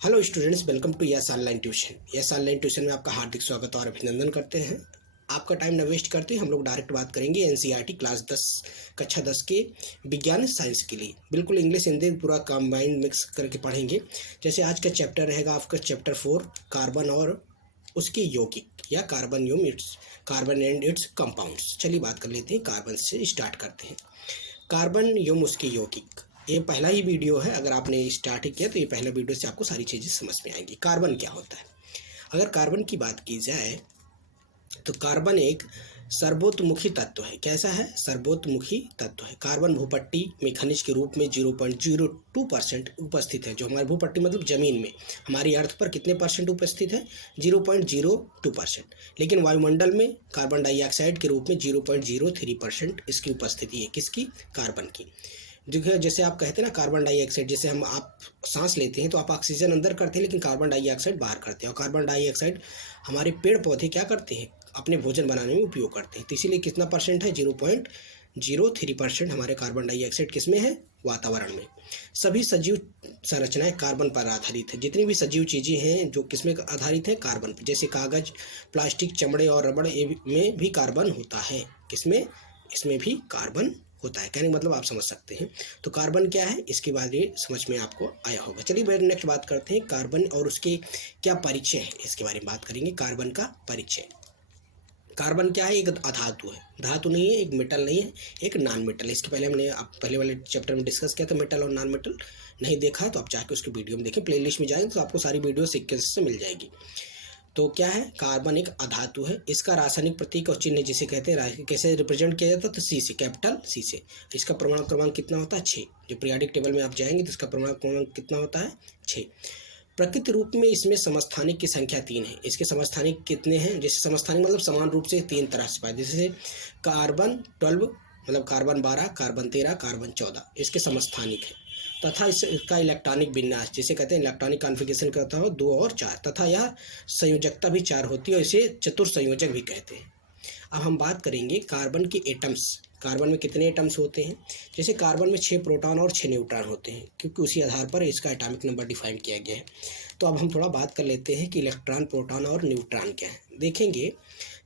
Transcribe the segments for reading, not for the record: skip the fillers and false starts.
Hello students, welcome to yes online tuition. Yes online tuition में आपका हार्दिक स्वागत और अभिनंदन करते हैं। आपका टाइम न वेस्ट करते हैं हम लोग डायरेक्ट बात करेंगे एनसीईआरटी क्लास 10 कक्षा 10 के विज्ञान साइंस के लिए। बिल्कुल इंग्लिश हिंदी पूरा कंबाइंड मिक्स करके पढ़ेंगे। जैसे आज का चैप्टर रहेगा आपका चैप्टर 4, कार्बन और उसके यौगिक या कार्बन एंड इट्स कंपाउंड्स। चलिए बात कर लेते हैं, कार्बन से स्टार्ट करते हैं। कार्बन एवं उसके यौगिक, ये पहला ही वीडियो है। अगर आपने स्टार्ट किया तो ये पहला वीडियो से आपको सारी चीज़ें समझ में आएंगी। कार्बन क्या होता है? अगर कार्बन की बात की जाए तो कार्बन एक सर्वोत्मुखी तत्व है। कैसा है? सर्वोत्मुखी तत्व है। कार्बन भूपट्टी में खनिज के रूप में 0.02% उपस्थित है। जो हमारी भूपट्टी मतलब जमीन में हमारी अर्थ पर कितने परसेंट उपस्थित है? 0.02%। लेकिन वायुमंडल में कार्बन डाइऑक्साइड के रूप में 0.03% इसकी उपस्थिति है। किसकी? कार्बन की। जैसे आप कहते हैं ना कार्बन डाइऑक्साइड, जैसे आप सांस लेते हैं तो आप ऑक्सीजन अंदर करते हैं लेकिन कार्बन डाइऑक्साइड बाहर करते हैं। और कार्बन डाइऑक्साइड हमारे पेड़ पौधे क्या करते हैं? अपने भोजन बनाने में उपयोग करते हैं। तो इसीलिए कितना परसेंट है? 0.03% हमारे कार्बन डाइऑक्साइड किसमें है? वातावरण में। सभी सजीव संरचनाएं कार्बन पर आधारित है। जितनी भी सजीव चीज़ें हैं जो किसमें आधारित है? कार्बन पर। जैसे कागज, प्लास्टिक, चमड़े और रबड़ में भी कार्बन होता है। किसमें? इसमें भी कार्बन होता है। कहने का मतलब आप समझ सकते हैं। तो कार्बन क्या है इसके बाद ये समझ में आपको आया होगा। चलिए नेक्स्ट बात करते हैं कार्बन और उसके क्या परिचय है, इसके बारे में बात करेंगे। कार्बन का परिचय। कार्बन क्या है? एक अधातु है। धातु नहीं है, एक मेटल नहीं है, एक नॉन मेटल है। इसके पहले हमने पहले वाले चैप्टर में डिस्कस किया था मेटल और नॉन मेटल। नहीं देखा तो आप जाके उसकी वीडियो में देखें, प्लेलिस्ट में जाएंगे तो आपको सारी वीडियो सीक्वेंस से मिल जाएगी। तो क्या है? कार्बन एक अधातु है। इसका रासायनिक प्रतीक और चिन्ह जिसे कहते हैं, कैसे रिप्रेजेंट किया जाता है? तो सी से, कैपिटल सी से। इसका परमाणु क्रमांक कितना होता है? 6। जो पीरियोडिक टेबल में आप जाएंगे तो इसका परमाणु क्रमांक कितना होता है? 6। प्रकृति रूप में इसमें समस्थानिक की संख्या 3 है। इसके समस्थानिक कितने हैं? जैसे समस्थानिक मतलब समान रूप से 3 तरह से पाए। जैसे कार्बन 12 मतलब कार्बन 12, कार्बन 13, कार्बन 14 इसके समस्थानिक है। तथा इसका इलेक्ट्रॉनिक विन्यास जिसे कहते हैं इलेक्ट्रॉनिक कॉन्फ़िगरेशन करता हो 2 और 4, तथा यह संयोजकता भी 4 होती है और इसे चतुर्संयोजक भी कहते हैं। अब हम बात करेंगे कार्बन के एटम्स। कार्बन में कितने एटम्स होते हैं? जैसे कार्बन में 6 प्रोटॉन और 6 न्यूट्रॉन होते हैं, क्योंकि उसी आधार पर इसका एटॉमिक नंबर डिफाइन किया गया है। तो अब हम थोड़ा बात कर लेते हैं कि इलेक्ट्रॉन, प्रोटॉन और न्यूट्रॉन क्या है। देखेंगे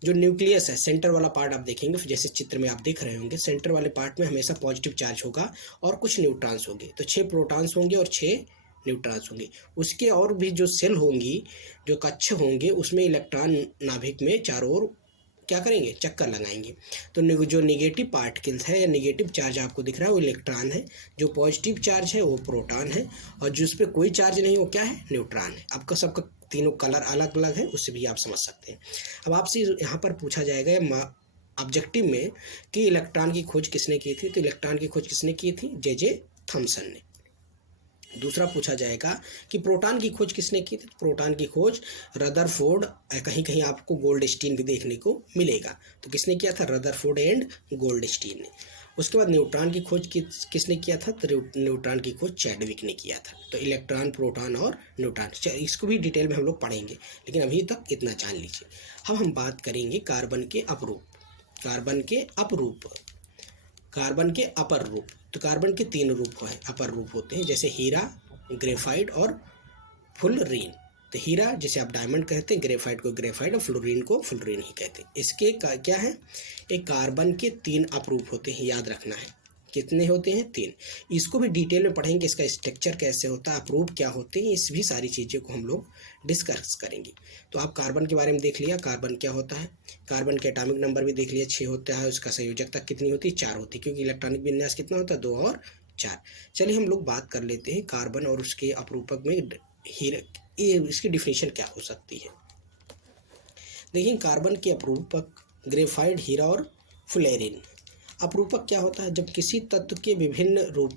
जो न्यूक्लियस है, सेंटर वाला पार्ट आप देखेंगे, जैसे चित्र में आप देख रहे होंगे, सेंटर वाले पार्ट में हमेशा पॉजिटिव चार्ज होगा और कुछ न्यूट्रॉन्स होंगे। तो 6 प्रोटॉन्स होंगे और 6 न्यूट्रॉन्स होंगे। उसके और भी जो सेल होंगी, जो कक्ष होंगे, उसमें इलेक्ट्रॉन नाभिक में चारों ओर क्या करेंगे? चक्कर लगाएंगे। तो जो निगेटिव पार्टिकल्स है या निगेटिव चार्ज आपको दिख रहा है वो इलेक्ट्रॉन है, जो पॉजिटिव चार्ज है वो प्रोटॉन है, और जिस पे कोई चार्ज नहीं वो क्या है? न्यूट्रॉन है। आपका सबका तीनों कलर अलग अलग है, उससे भी आप समझ सकते हैं। अब आपसे यहाँ पर पूछा जाएगा ऑब्जेक्टिव में कि इलेक्ट्रॉन की खोज किसने की थी? तो इलेक्ट्रॉन की खोज किसने की थी? जे थॉमसन ने। दूसरा पूछा जाएगा कि प्रोटॉन की खोज किसने की थी? प्रोटॉन की खोज रदरफोर्ड, कहीं कहीं आपको गोल्डस्टीन भी देखने को मिलेगा। तो किसने किया था? रदरफोर्ड एंड गोल्डस्टीन ने। उसके बाद न्यूट्रॉन की खोज किसने किया था? तो न्यूट्रॉन की खोज चैडविक ने किया था। तो इलेक्ट्रॉन, प्रोटॉन और न्यूट्रॉन, इसको भी डिटेल में हम लोग पढ़ेंगे, लेकिन अभी तक इतना जान लीजिए। अब हम बात करेंगे कार्बन के अपरूप। कार्बन के अपरूप, कार्बन के अपर रूप। तो कार्बन के 3 रूप है, अपर रूप होते हैं, जैसे हीरा, ग्रेफाइट और फ्लोरीन। तो हीरा जिसे आप डायमंड कहते हैं, ग्रेफाइट को ग्रेफाइट और फ्लोरीन को फ्लोरीन ही कहते हैं। इसके क्या है? एक कार्बन के 3 अपरूप होते हैं, याद रखना है। कितने होते हैं? 3। इसको भी डिटेल में पढ़ेंगे, इसका स्ट्रक्चर कैसे होता है, अपरूप क्या होते हैं, इस भी सारी चीज़ों को हम लोग डिस्कस करेंगे। तो आप कार्बन के बारे में देख लिया, कार्बन क्या होता है। कार्बन के एटॉमिक नंबर भी देख लिया, 6 होता है। उसका संयोजकता कितनी होती है? 4 होती है, क्योंकि इलेक्ट्रॉनिक विन्यास कितना होता है? 2 और 4। चलिए हम लोग बात कर लेते हैं कार्बन और उसके अपरूपक में इसकी डिफिनीशन क्या हो सकती है। देखिए कार्बन के अपरूपक ग्रेफाइट, हीरा और फ्लोरीन। अपरूपक क्या होता है? जब किसी तत्व के विभिन्न रूप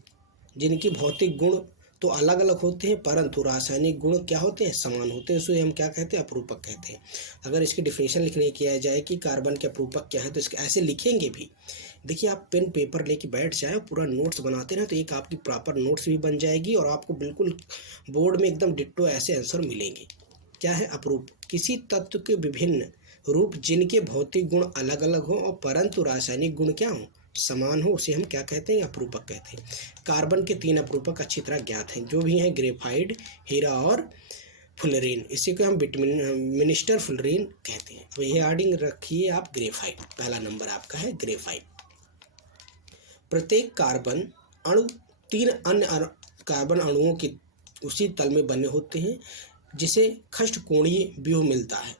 जिनके भौतिक गुण तो अलग अलग होते हैं परंतु रासायनिक गुण क्या होते हैं? समान होते हैं, उसे हम क्या कहते हैं? अपरूपक कहते हैं। अगर इसकी डिफिनेशन लिखने किया जाए कि कार्बन के अपरूपक क्या है तो इसके ऐसे लिखेंगे भी। देखिए आप पेन पेपर लेके बैठ जाए, पूरा नोट्स बनाते रहे तो एक आपकी प्रॉपर नोट्स भी बन जाएगी और आपको बिल्कुल बोर्ड में एकदम डिट्टो ऐसे आंसर मिलेंगे। क्या है अपरूप? किसी तत्व के विभिन्न रूप जिनके भौतिक गुण अलग अलग हों और परंतु रासायनिक गुण क्या हों? समान हो उसे हम क्या कहते हैं, अपरूपक कहते हैं। कार्बन के 3 अपरूपक अच्छी तरह ज्ञात हैं, जो भी हैं ग्रेफाइट, हीरा और फुलरीन। इसी को हम मिनिस्टर फुलरीन कहते हैं। अब ये हेडिंग रखिए आप, ग्रेफाइट, पहला नंबर आपका है ग्रेफाइट। प्रत्येक कार्बन अणु 3 अन्य कार्बन अणुओं के उसी तल में बने होते हैं, जिसे षष्ठकोणीय व्यूह मिलता है।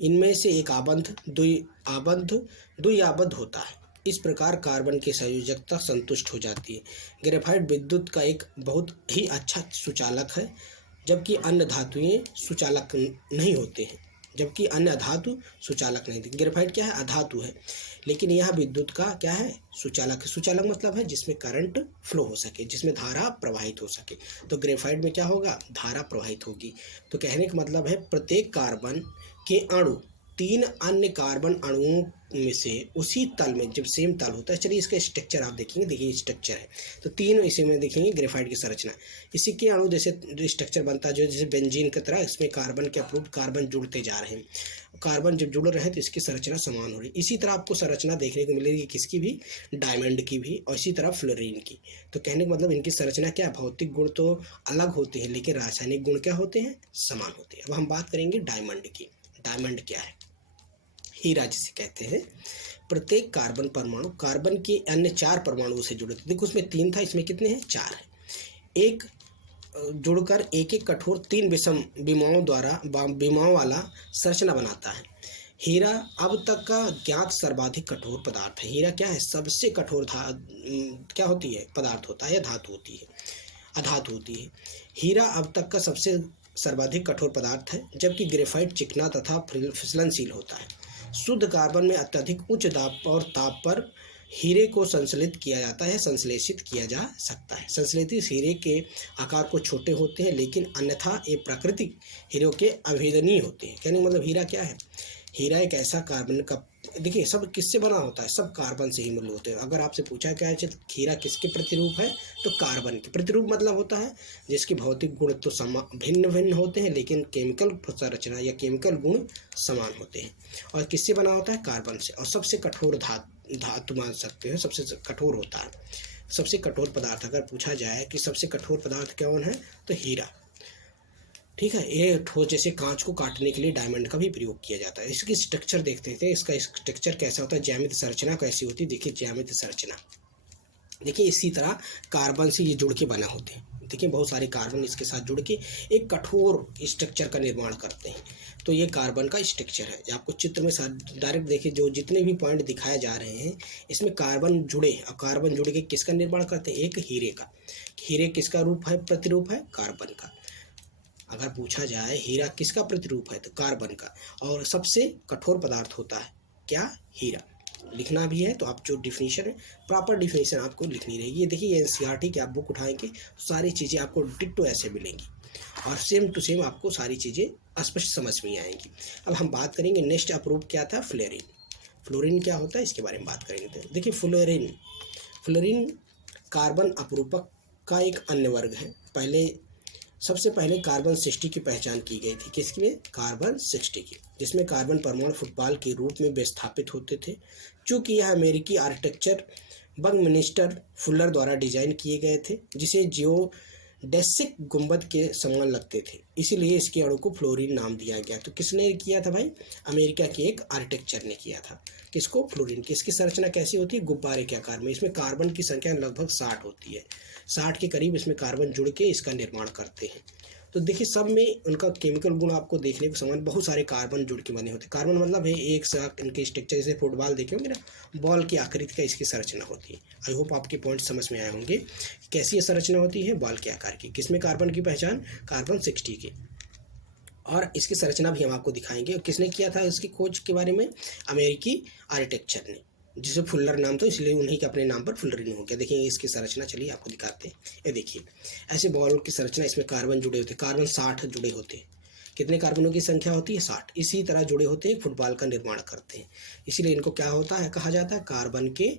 इनमें से एक आबद्ध द्विआबद्ध होता है। इस प्रकार कार्बन की संयोजकता संतुष्ट हो जाती है। ग्रेफाइट विद्युत का एक बहुत ही अच्छा सुचालक है, जबकि अन्य धातुएं सुचालक नहीं होते हैं। ग्रेफाइट क्या है, अधातु है, लेकिन यह विद्युत का क्या है, सुचालक है। सुचालक मतलब है जिसमें करंट फ्लो हो सके, जिसमें धारा प्रवाहित हो सके। तो ग्रेफाइट में क्या होगा, धारा प्रवाहित होगी। तो कहने का मतलब है प्रत्येक कार्बन के अणु 3 अन्य कार्बन अणुओं में से उसी तल में, जब सेम तल होता है। चलिए इसका स्ट्रक्चर आप देखेंगे, देखिए स्ट्रक्चर है, तो 3 इसी में देखेंगे ग्रेफाइट की संरचना। इसी के अणु जैसे स्ट्रक्चर बनता है, जो जैसे बेंजीन की तरह, इसमें कार्बन के अप्रूप कार्बन जुड़ते जा रहे हैं। कार्बन जब जुड़ रहे हैं तो इसकी संरचना समान हो रही है। इसी तरह आपको संरचना देखने को मिलेगी किसकी भी, डायमंड की भी, और इसी तरह फ्लोरीन की। तो कहने का मतलब इनकी संरचना क्या है, भौतिक गुण तो अलग होते हैं, लेकिन रासायनिक गुण क्या होते हैं, समान होते हैं। अब हम बात करेंगे डायमंड की। डायमंड क्या है, हीरा जिसे कहते हैं। प्रत्येक कार्बन परमाणु कार्बन के अन्य 4 परमाणुओं से जुड़े थे। देखो उसमें 3 था, इसमें कितने हैं, 4 है। एक जुड़कर एक एक कठोर 3 विषम विमाओं वाला संरचना बनाता है। हीरा अब तक का ज्ञात सर्वाधिक कठोर पदार्थ है। हीरा क्या है, सबसे कठोर क्या होती है, पदार्थ होता है या धातु होती है, अधातु होती है। हीरा अब तक का सबसे सर्वाधिक कठोर पदार्थ है, जबकि ग्रेफाइट चिकना तथा फिसलनशील होता है। शुद्ध कार्बन में अत्यधिक उच्च दाब और ताप पर हीरे को संश्लेषित किया जाता है, संश्लेषित किया जा सकता है। संश्लेषित हीरे के आकार को छोटे होते हैं, लेकिन अन्यथा ये प्राकृतिक हीरों के अभेदनीय होते हैं। कहने का मतलब हीरा क्या है, हीरा एक ऐसा कार्बन का, देखिए सब किससे बना होता है, सब कार्बन से ही मिल होते हैं। अगर आपसे पूछा क्या है हीरा किसके प्रतिरूप है, तो कार्बन के। प्रतिरूप मतलब होता है जिसके भौतिक गुण तो भिन्न भिन्न होते हैं, लेकिन केमिकल संरचना या केमिकल गुण समान होते हैं। और किससे बना होता है, कार्बन से। और सबसे कठोर धातु मान सकते हैं, सबसे कठोर होता है। सबसे कठोर पदार्थ अगर पूछा जाए कि सबसे कठोर पदार्थ कौन है, तो हीरा। ठीक है, ये ठोस जैसे कांच को काटने के लिए डायमंड का भी प्रयोग किया जाता है। इसकी स्ट्रक्चर देखते थे, इसका स्ट्रक्चर कैसा होता है, ज्यामितीय संरचना कैसी होती है। देखिए ज्यामितीय संरचना, देखिए इसी तरह कार्बन से ये जुड़ के बना होते हैं। देखिए बहुत सारे कार्बन इसके साथ जुड़ के एक कठोर स्ट्रक्चर का निर्माण करते हैं। तो ये कार्बन का स्ट्रक्चर है। आपको चित्र में डायरेक्ट देखिए, जो जितने भी पॉइंट दिखाए जा रहे हैं इसमें कार्बन जुड़े, और कार्बन जुड़ के किसका निर्माण करते हैं, एक हीरे का। हीरे किसका रूप है, प्रतिरूप है कार्बन का। अगर पूछा जाए हीरा किसका प्रतिरूप है, तो कार्बन का। और सबसे कठोर पदार्थ होता है क्या, हीरा। लिखना भी है तो आप जो डिफिनीशन है, प्रॉपर डिफिनीशन आपको लिखनी रहेगी। ये देखिए एनसीईआरटी की आप बुक उठाएंगे, सारी चीज़ें आपको डिट्टो ऐसे मिलेंगी, और सेम टू सेम आपको सारी चीज़ें स्पष्ट समझ में आएंगी। अब हम बात करेंगे नेक्स्ट अप्रूव क्या था, फ्लोरीन। फ्लोरीन क्या होता है इसके बारे में बात करेंगे। तो देखिए फ्लोरीन कार्बन अपरूपक का एक अन्य वर्ग है। सबसे पहले कार्बन 60 की पहचान की गई थी। किसकी में, कार्बन 60 की, जिसमें कार्बन परमाणु फुटबॉल के रूप में विस्थापित होते थे। चूँकि यह अमेरिकी आर्किटेक्चर बकमिंस्टर फुलर द्वारा डिजाइन किए गए थे, जिसे जियोडेसिक गुंबद के समान लगते थे, इसीलिए इसके अणु को फ्लोरीन नाम दिया गया। तो किसने किया था भाई, अमेरिका के एक आर्किटेक्चर ने किया था। किसको, फ्लोरीन की। इसकी संरचना कैसी होती है, गुब्बारे के आकार में। इसमें कार्बन की संख्या लगभग 60 होती है, 60 के करीब इसमें कार्बन जुड़ के इसका निर्माण करते हैं। तो देखिए सब में उनका केमिकल गुण आपको देखने को समान, बहुत सारे कार्बन जुड़ के बने होते हैं। कार्बन मतलब है एक साथ इनके स्ट्रक्चर, जैसे फुटबॉल देखे होंगे ना, बॉल की आकृति का इसकी संरचना होती है। आई होप आपके पॉइंट समझ में आए होंगे। कैसी ये संरचना होती है, बॉल के आकार की। किसमें कार्बन की पहचान, कार्बन 60 की। और इसकी संरचना भी हम आपको दिखाएंगे। किसने किया था इसकी खोज के बारे में, अमेरिकी आर्किटेक्चर ने, जिसे फुल्लर नाम था, इसलिए उन्हीं के अपने नाम पर फुलरिन हो गया। देखिए इसकी संरचना, चलिए आपको दिखाते हैं। ये देखिए ऐसे बॉल की संरचना, इसमें कार्बन जुड़े होते हैं, कार्बन 60 जुड़े होते हैं। कितने कार्बनों की संख्या होती है, 60। इसी तरह जुड़े होते हैं, फुटबॉल का निर्माण करते हैं। इसीलिए इनको क्या होता है, कहा जाता है कार्बन के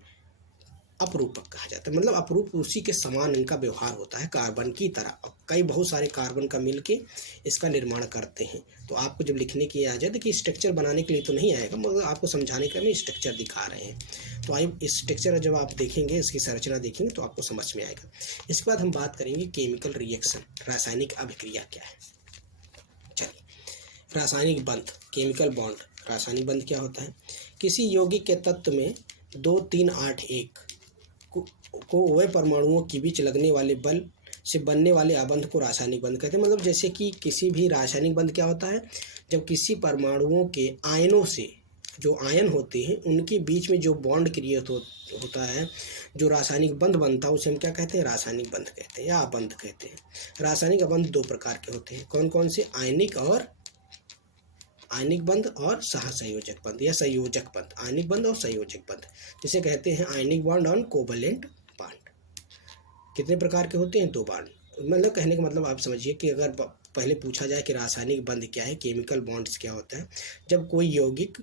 अपरूपक कहा जाता है। मतलब अपरूप उसी के समान इनका व्यवहार होता है कार्बन की तरह। कई बहुत सारे कार्बन का मिलके इसका निर्माण करते हैं। तो आपको जब लिखने की आ जाए, देखिए स्ट्रक्चर बनाने के लिए तो नहीं आएगा, मगर आपको समझाने के लिए स्ट्रक्चर दिखा रहे हैं। तो आइए इस स्ट्रक्चर जब आप देखेंगे, इसकी संरचना देखेंगे तो आपको समझ में आएगा। इसके बाद हम बात करेंगे केमिकल रिएक्शन, रासायनिक अभिक्रिया क्या है। चलिए, रासायनिक बंध, केमिकल बॉन्ड। रासायनिक बंध क्या होता है? किसी यौगिक के तत्व में 2, 3, 8, 1 को वह परमाणुओं के बीच लगने वाले बल से बनने वाले आबंध को रासायनिक बंध कहते हैं। मतलब जैसे कि किसी भी रासायनिक बंध क्या होता है, जब किसी परमाणुओं के आयनों से, जो आयन होते हैं उनके बीच में जो बॉन्ड क्रिएट होता है, जो रासायनिक बंध बनता है, उसे हम क्या कहते हैं? रासायनिक बंध कहते हैं या आबंध कहते हैं। रासायनिक आबंध 2 प्रकार के होते हैं। कौन कौन से? आयनिक बंध और सहसंयोजक बंध या संयोजक बंध। आयनिक बंध और संयोजक बंध जिसे कहते हैं आयनिक बॉन्ड और कोवलेंट बॉन्ड। कितने प्रकार के होते हैं? 2 बॉन्ड। मतलब कहने का मतलब आप समझिए कि अगर पहले पूछा जाए कि रासायनिक बंध क्या है, केमिकल बॉन्ड्स क्या होता है, जब कोई यौगिक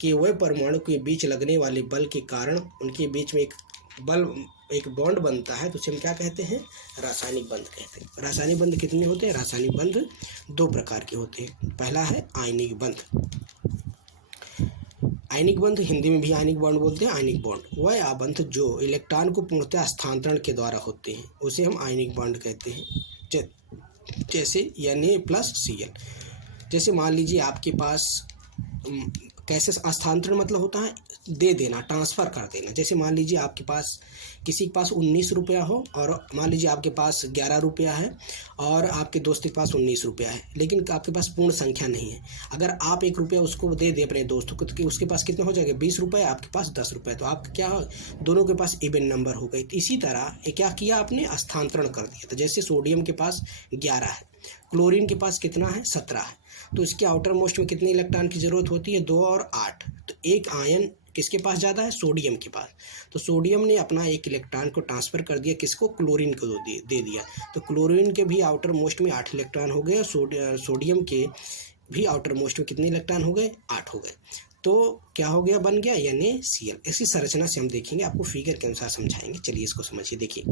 के वह परमाणु के बीच लगने वाले बल के कारण उनके बीच में एक बॉन्ड बनता है, तो उसे हम क्या कहते हैं? रासायनिक बंध कहते हैं। रासायनिक बंध कितने होते हैं? रासायनिक बंध 2 प्रकार के होते हैं। पहला है आयनिक बंध। आयनिक बंध हिंदी में भी आयनिक बॉन्ड बोलते हैं। आयनिक बॉन्ड वह आबंध जो इलेक्ट्रॉन को पूर्णतः स्थानांतरण के द्वारा होते हैं, उसे हम आयनिक बॉन्ड कहते हैं। जैसे Na+Cl। जैसे मान लीजिए आपके पास कैसे स्थानांतरण मतलब होता है? दे देना, ट्रांसफ़र कर देना। जैसे मान लीजिए आपके पास किसी के पास 19 रुपया हो और मान लीजिए आपके पास 11 रुपया है और आपके दोस्त के पास 19 रुपया है, लेकिन आपके पास पूर्ण संख्या नहीं है। अगर आप 1 रुपया उसको दे दें अपने दोस्त को, तो उसके पास कितना हो जाएगा? 20 रुपये, आपके पास 10 रुपये। तो आप क्या हो, दोनों के पास इवन नंबर हो गई। तो इसी तरह क्या किया आपने? स्थानांतरण कर दिया। तो जैसे सोडियम के पास 11 है, क्लोरीन के पास कितना है? 17 है। तो इसके आउटर मोस्ट में कितने इलेक्ट्रॉन की ज़रूरत होती है? 2 और 8। तो एक आयन किसके पास ज़्यादा है? सोडियम के पास। तो सोडियम ने अपना 1 इलेक्ट्रॉन को ट्रांसफ़र कर दिया, किसको? क्लोरीन को दे दिया। तो क्लोरीन के भी आउटर मोस्ट में 8 इलेक्ट्रॉन हो गए और सोडियम के भी आउटर मोस्ट में कितने इलेक्ट्रॉन हो गए? 8 हो गए। तो क्या हो गया? बन गया NaCl। इसी संरचना से हम देखेंगे, आपको फिगर के अनुसार समझाएंगे। चलिए इसको समझिए। देखिए,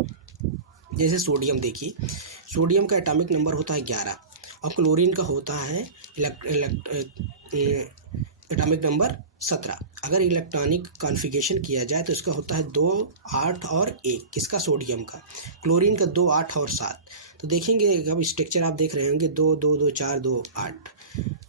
जैसे सोडियम, देखिए सोडियम का एटॉमिक नंबर होता है 11 और क्लोरीन का होता है एटॉमिक नंबर 17। अगर इलेक्ट्रॉनिक कॉन्फ़िगरेशन किया जाए तो इसका होता है 2, 8 और 1। किसका? सोडियम का। क्लोरीन का 2, 8 और 7। तो देखेंगे अब स्ट्रक्चर आप देख रहे होंगे, 2, 2, 2, 4, 2, 8।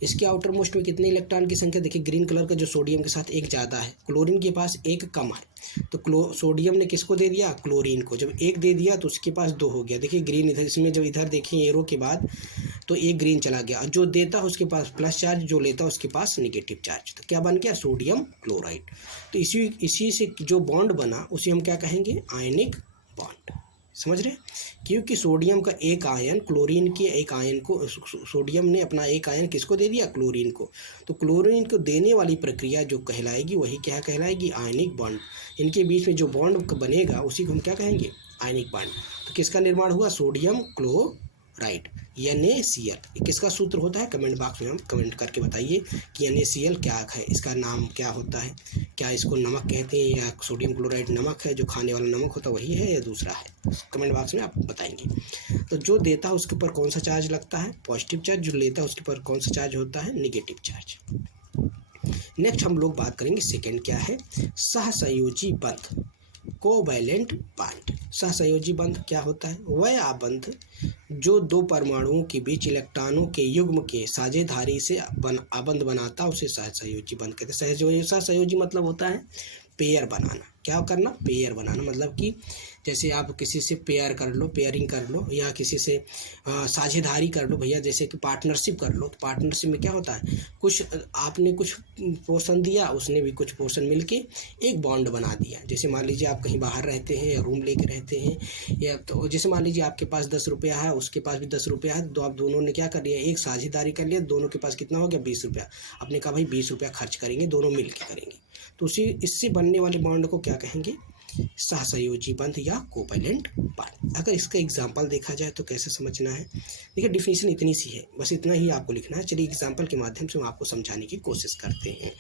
इसके आउटर मोस्ट में कितने इलेक्ट्रॉन की संख्या? देखिए ग्रीन कलर का जो सोडियम के साथ 1 ज़्यादा है, क्लोरीन के पास 1 कम है। तो सोडियम ने किसको दे दिया? क्लोरीन को। जब 1 दे दिया तो उसके पास 2 हो गया। देखिए ग्रीन इधर, इसमें जब इधर देखिए एरो के बाद तो 1 ग्रीन चला गया। जो देता है उसके पास प्लस चार्ज, जो लेता है उसके पास नेगेटिव चार्ज। तो क्या बन गया? Sodium chloride. तो इसी से जो बॉन्ड बना उसे हम क्या कहेंगे? Ionic bond. समझ रहे? क्योंकि सोडियम का 1 आयन क्लोरीन के 1 आयन को, सोडियम ने अपना 1 आयन किसको दे दिया? क्लोरीन को। तो क्लोरीन को देने वाली प्रक्रिया जो कहलाएगी वही क्या कहलाएगी? आयनिक बॉन्ड। इनके बीच में जो बॉन्ड बनेगा उसी को हम क्या कहेंगे? Ionic bond. तो किसका निर्माण हुआ? Sodium chloride NaCl। किसका सूत्र होता है? कमेंट बॉक्स में हम कमेंट करके बताइए कि NaCl क्या है, इसका नाम क्या होता है। क्या इसको नमक कहते हैं या सोडियम क्लोराइड नमक है, जो खाने वाला नमक होता है वही है या दूसरा है? कमेंट बॉक्स में आप बताएंगे। तो जो देता है उसके ऊपर कौन सा चार्ज लगता है? Positive charge. जो लेता है उसके ऊपर कौन सा चार्ज होता है? Negative charge. नेक्स्ट हम लोग बात करेंगे सेकेंड क्या है? सहसंयोजी बंध, कोवैलेंट बॉन्ड। सहसंयोजी बंध क्या होता है? वह आबंध जो 2 परमाणुओं के बीच इलेक्ट्रॉनों के युग्म के साझेदारी से आबंध बनाता है उसे सहसंयोजी बंध कहते हैं। सहसंयोजी मतलब होता है पेयर बनाना। क्या करना? पेयर बनाना। मतलब कि जैसे आप किसी से पेयर कर लो, पेयरिंग कर लो, या किसी से साझेदारी कर लो भैया, जैसे कि पार्टनरशिप कर लो। तो पार्टनरशिप में क्या होता है? कुछ आपने कुछ पोर्शन दिया, उसने भी कुछ पोर्शन मिलके एक बॉन्ड बना दिया। जैसे मान लीजिए आप कहीं बाहर रहते हैं या रूम लेके रहते हैं, या तो जैसे मान लीजिए आपके पास 10 रुपया है, उसके पास भी 10 रुपया है, तो आप दोनों ने क्या कर लिया? एक साझेदारी कर लिया। दोनों के पास कितना हो गया? 20 रुपया। आपने कहा भाई 20 रुपया खर्च करेंगे, दोनों मिल के करेंगे। तो इससे बनने वाले बॉन्ड को क्या कहेंगे? सहसंयोजी बंध या कोवैलेंट बॉन्ड। अगर इसका एग्जाम्पल देखा जाए तो कैसे समझना है? देखिए डिफिनीशन इतनी सी है, बस इतना ही आपको लिखना है। चलिए एग्जाम्पल के माध्यम से हम आपको समझाने की कोशिश करते हैं।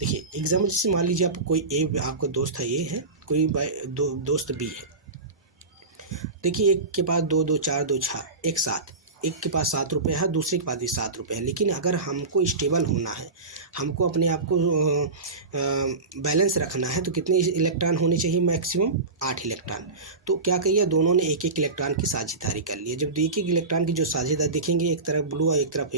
देखिए एग्जाम्पल जैसे मान लीजिए आप कोई ए, आपका दोस्त है ए है, कोई दोस्त बी है। देखिए एक के पास 2 2 4 2 6 एक साथ, एक के पास 7 रुपये है, दूसरे के पास भी 7 रुपये है। लेकिन अगर हमको स्टेबल होना है, हमको अपने आप को बैलेंस रखना है, तो कितने इलेक्ट्रॉन होने चाहिए? Maximum 8 electron. तो क्या कहिए, दोनों ने एक एक इलेक्ट्रॉन की साझेदारी कर ली है। जब एक एक इलेक्ट्रॉन की जो साझेदारी देखेंगे, एक तरफ ब्लू और एक तरफ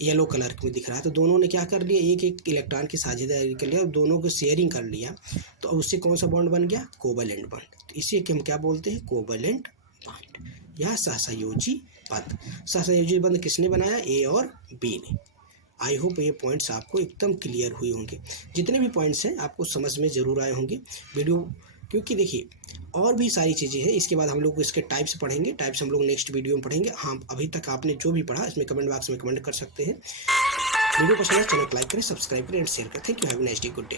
येलो कलर में दिख रहा है, तो दोनों ने क्या कर लिया? एक एक इलेक्ट्रॉन की साझेदारी कर लिया और दोनों को शेयरिंग कर लिया। तो उससे कौन सा बॉन्ड बन गया? Covalent bond. तो इसे हम क्या बोलते हैं? कोवैलेंट बॉन्ड या सहसंयोजी बंध। सहसंयोजी बंध किसने बनाया? ए और बी ने। आई होप ये पॉइंट्स आपको एकदम क्लियर हुए होंगे। जितने भी पॉइंट्स हैं आपको समझ में ज़रूर आए होंगे वीडियो, क्योंकि देखिए और भी सारी चीज़ें हैं। इसके बाद हम लोग इसके टाइप्स पढ़ेंगे, टाइप्स हम लोग नेक्स्ट वीडियो में पढ़ेंगे। हाँ, अभी तक आपने जो भी पढ़ा इसमें कमेंट बॉक्स में कमेंट कर सकते हैं। वीडियो पसंद है चैनल को लाइक करें, सब्सक्राइब करें एंड शेयर करें। Thank you, have a nice day, good day.